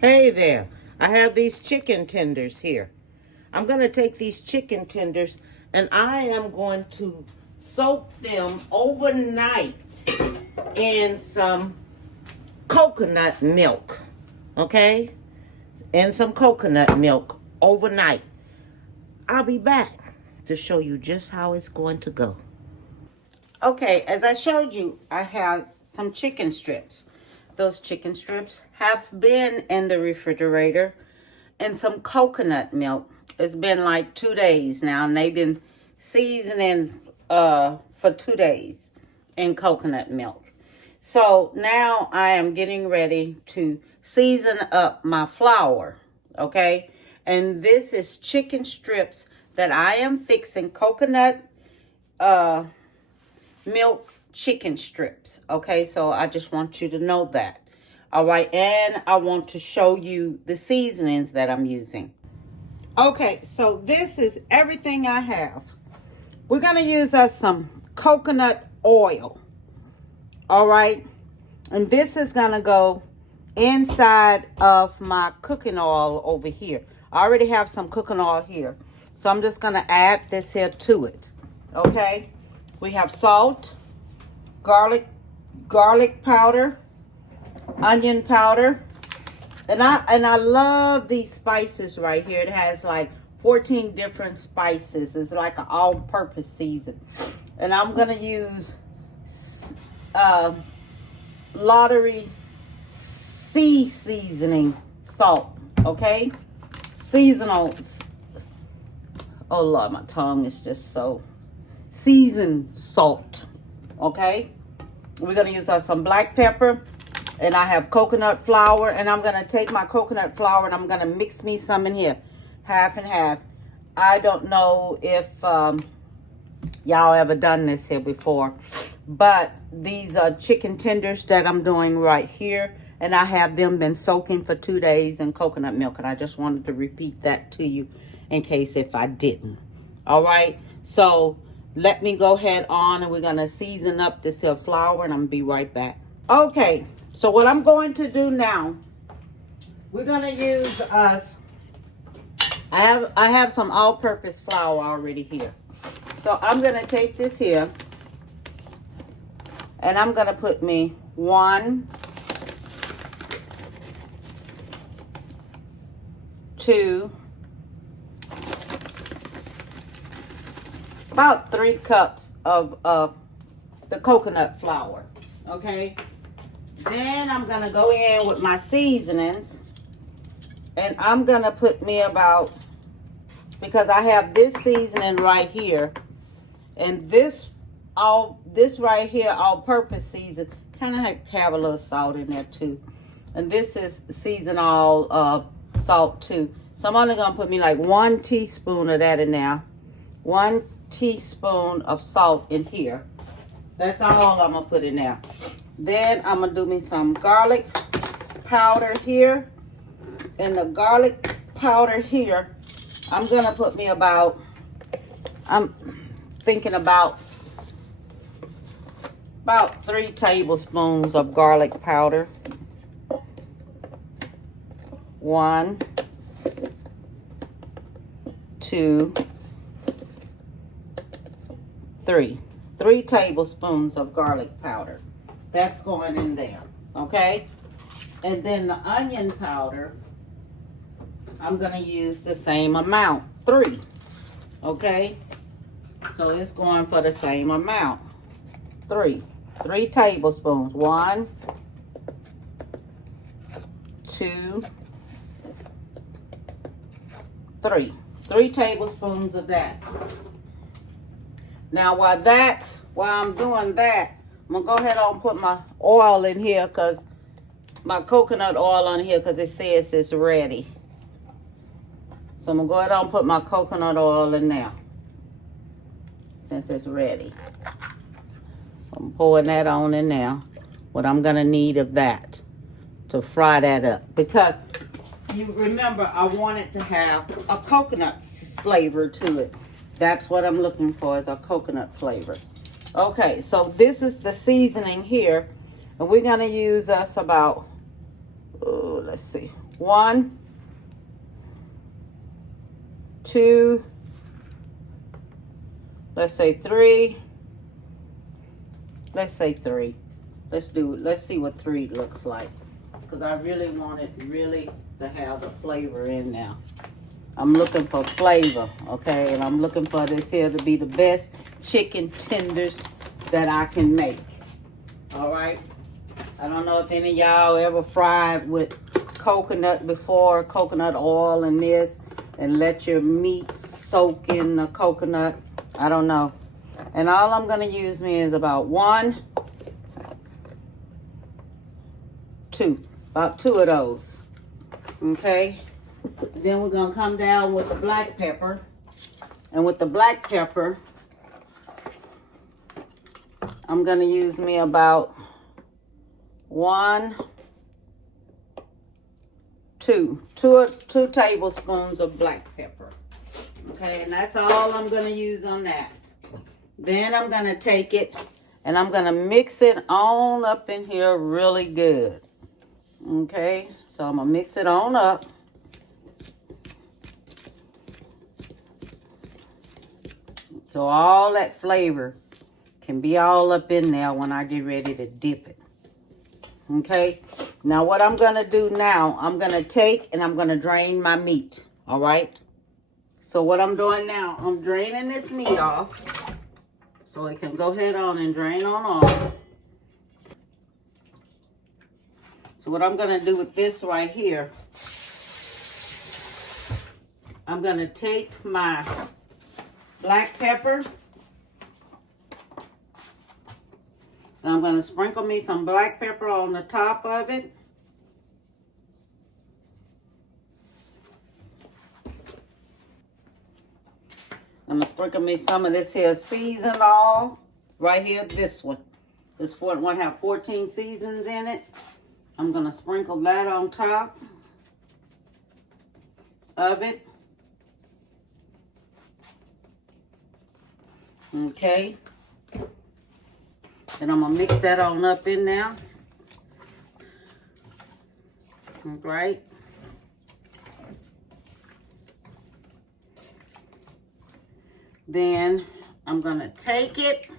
Hey there, I have these chicken tenders here. I'm going to take these chicken tenders and I am going to soak them overnight in some coconut milk, okay? In some coconut milk overnight. I'll be back to show you just how it's going to go. Okay, as I showed you, I have some chicken strips. Those chicken strips have been in the refrigerator and some coconut milk. It's been like 2 days now, and they've been seasoning for 2 days in coconut milk. So now I am getting ready to season up my flour, okay? And this is chicken strips that I am fixing coconut milk chicken strips. Okay, so I just want you to know that. All right, and I want to show you the seasonings that I'm using. Okay, so this is everything I have. We're going to use some coconut oil. All right, and this is going to go inside of my cooking oil over here. I already have some cooking oil here, so I'm just going to add this here to it. Okay, we have salt, garlic powder, onion powder, and I love these spices right here. It has like 14 different spices. It's like an all-purpose season, and I'm gonna use Lottery sea seasoning salt. Okay, seasonal. Oh Lord, my tongue is just so seasoned salt. Okay, we're going to use some black pepper, and I have coconut flour, and I'm going to take my coconut flour and I'm going to mix me some in here, half and half. I don't know if y'all ever done this here before, but these are chicken tenders that I'm doing right here, and I have them been soaking for 2 days in coconut milk, and I just wanted to repeat that to you in case if I didn't. All right, so let me go ahead on, and we're going to season up this here flour, and I'm going to be right back. Okay, so what I'm going to do now, we're going to use I have some all-purpose flour already here. So I'm going to take this here, and I'm going to put me 1, 2, about 3 cups of the coconut flour. Okay, then I'm gonna go in with my seasonings, and I'm gonna put me about, because I have this seasoning right here, and this right here all-purpose season, kind of have a little salt in there too, and this is season all salt too. So I'm only gonna put me like 1 teaspoon of that in there, 1 teaspoon of salt in here. That's all I'm gonna put in there. Then I'm gonna do me some garlic powder here, and the garlic powder here, I'm gonna put me about, I'm thinking about 3 tablespoons of garlic powder. 1, 2, 3 tablespoons of garlic powder. That's going in there, okay? And then the onion powder, I'm gonna use the same amount, 3, okay? So it's going for the same amount, 3 tablespoons. 1, 2, 3 tablespoons of that. Now while I'm doing that, I'm gonna go ahead and put my oil in here, because my coconut oil on here, because it says it's ready. So I'm gonna go ahead and put my coconut oil in there since it's ready. So I'm pouring that on in there. What I'm gonna need of that to fry that up, because you remember I want it to have a coconut flavor to it. That's what I'm looking for, is a coconut flavor. Okay, so this is the seasoning here, and we're gonna use us about let's see. 1, 2, let's say 3. Let's say 3. Let's do it. Let's see what 3 looks like. Because I really want it really to have the flavor in now. I'm looking for flavor, okay? And I'm looking for this here to be the best chicken tenders that I can make. All right? I don't know if any of y'all ever fried with coconut before, coconut oil and this, and let your meat soak in the coconut. I don't know. And all I'm going to use me is about 1, 2. About 2 of those. Okay? Then we're going to come down with the black pepper. And with the black pepper, I'm going to use me about 1, 2 tablespoons of black pepper. Okay, and that's all I'm going to use on that. Then I'm going to take it and I'm going to mix it on up in here really good. Okay, so I'm going to mix it on up. So all that flavor can be all up in there when I get ready to dip it. Okay, now what I'm going to do now, I'm going to take and I'm going to drain my meat. All right. So what I'm doing now, I'm draining this meat off so it can go ahead on and drain on off. So what I'm going to do with this right here, I'm going to take my black pepper and I'm going to sprinkle me some black pepper on the top of it. I'm going to sprinkle me some of this here seasoned oil. Right here, this one. This one have 14 seasons in it. I'm going to sprinkle that on top of it. Okay. And I'm going to mix that on up in there. Right. Then I'm going to take it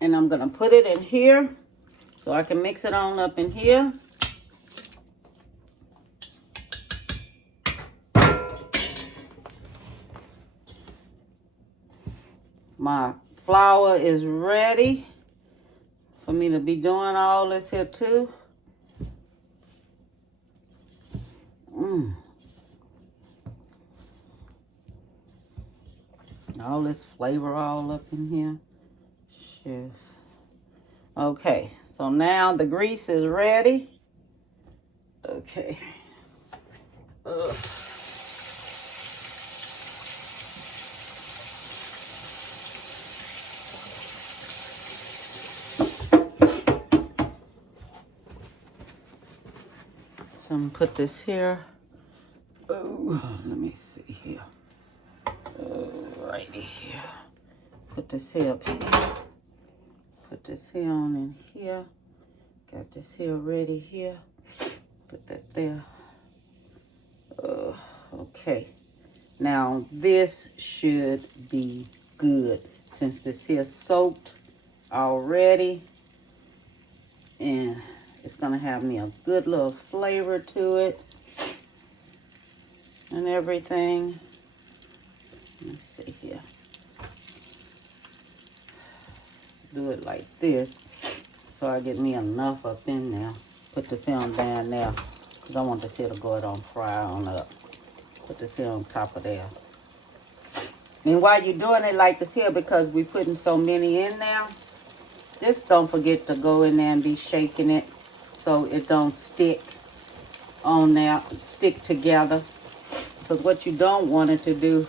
and I'm going to put it in here so I can mix it on up in here. My flour is ready for me to be doing all this here too. All this flavor all up in here. Shit. Okay, so now the grease is ready. Okay. Ugh. So I'm gonna put this here. Oh, let me see here. Right here. Put this here up here. Put this here on in here. Got this here ready here. Put that there. Okay. Now this should be good since this here soaked already. And it's gonna have me a good little flavor to it and everything. Let's see here. Do it like this so I get me enough up in there. Put this here on down there because I want this here to go ahead on fry on up. Put this here on top of there. And while you're doing it like this here, because we're putting so many in there, just don't forget to go in there and be shaking it so it don't stick on there, stick together. Because what you don't want it to do,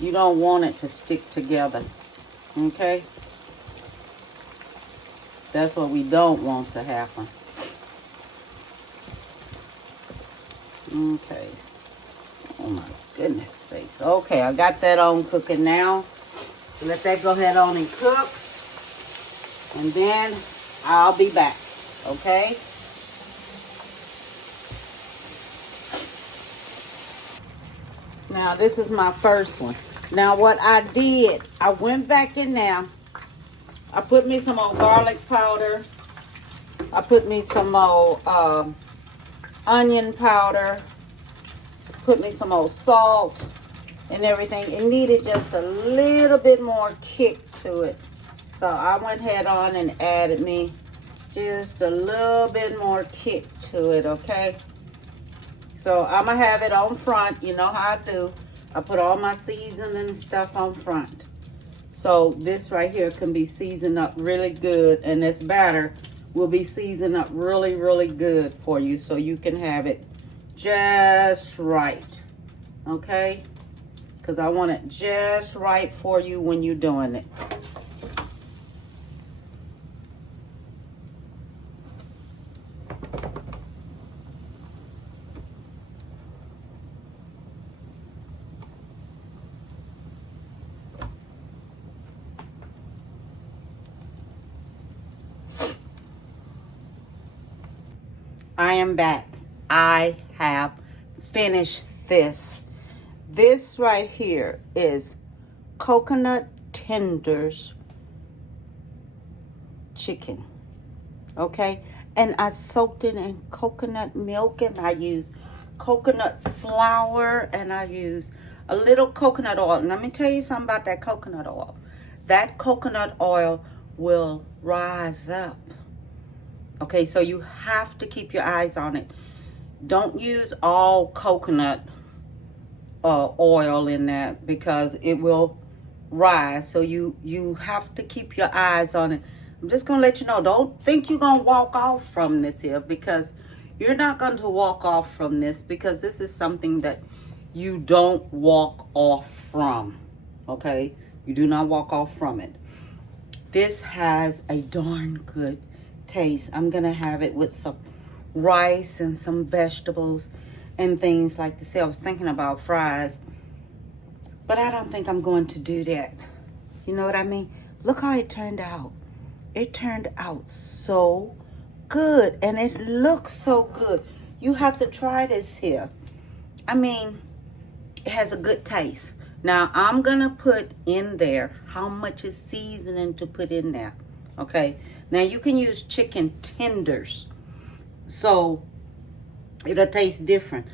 you don't want it to stick together, okay? That's what we don't want to happen. Okay. Oh my goodness sakes. Okay, I got that on cooking now. Let that go ahead on and cook. And then I'll be back. Okay? Now, this is my first one. Now, what I did, I went back in there. I put me some more garlic powder. I put me some more onion powder. Put me some more salt and everything. It needed just a little bit more kick to it. So I went ahead on and added me just a little bit more kick to it, okay? So I'm going to have it on front. You know how I do. I put all my seasoning and stuff on front. So this right here can be seasoned up really good. And this batter will be seasoned up really, really good for you. So you can have it just right. Okay? Because I want it just right for you when you're doing it. I am back. I have finished this. This right here is coconut tenders chicken. Okay? And I soaked it in coconut milk, and I use coconut flour, and I use a little coconut oil. And let me tell you something about that coconut oil. That coconut oil will rise up. Okay, so you have to keep your eyes on it. Don't use all coconut oil in that because it will rise. So you have to keep your eyes on it. I'm just going to let you know, don't think you're going to walk off from this here, because you're not going to walk off from this, because this is something that you don't walk off from. Okay? You do not walk off from it. This has a darn good taste. I'm going to have it with some rice and some vegetables and things like this. I was thinking about fries, but I don't think I'm going to do that. You know what I mean? Look how it turned out. It turned out so good, and it looks so good. You have to try this here. I mean, it has a good taste. Now, I'm going to put in there how much is seasoning to put in there. Okay? Now, you can use chicken tenders, so it'll taste different.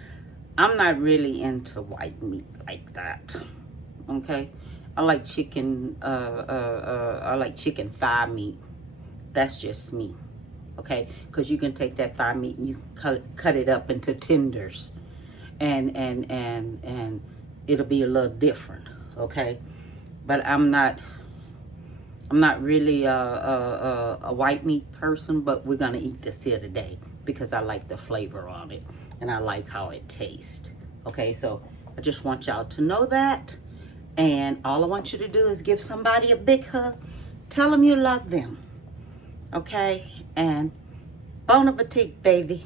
I'm not really into white meat like that. Okay? I like chicken, I like chicken thigh meat. That's just me. Okay? Because you can take that thigh meat and you cut it up into tenders. And it'll be a little different. Okay? But I'm not really a white meat person, but we're gonna eat this here today because I like the flavor on it and I like how it tastes. Okay, so I just want y'all to know that, and all I want you to do is give somebody a big hug, tell them you love them. Okay, and bon appetit, baby.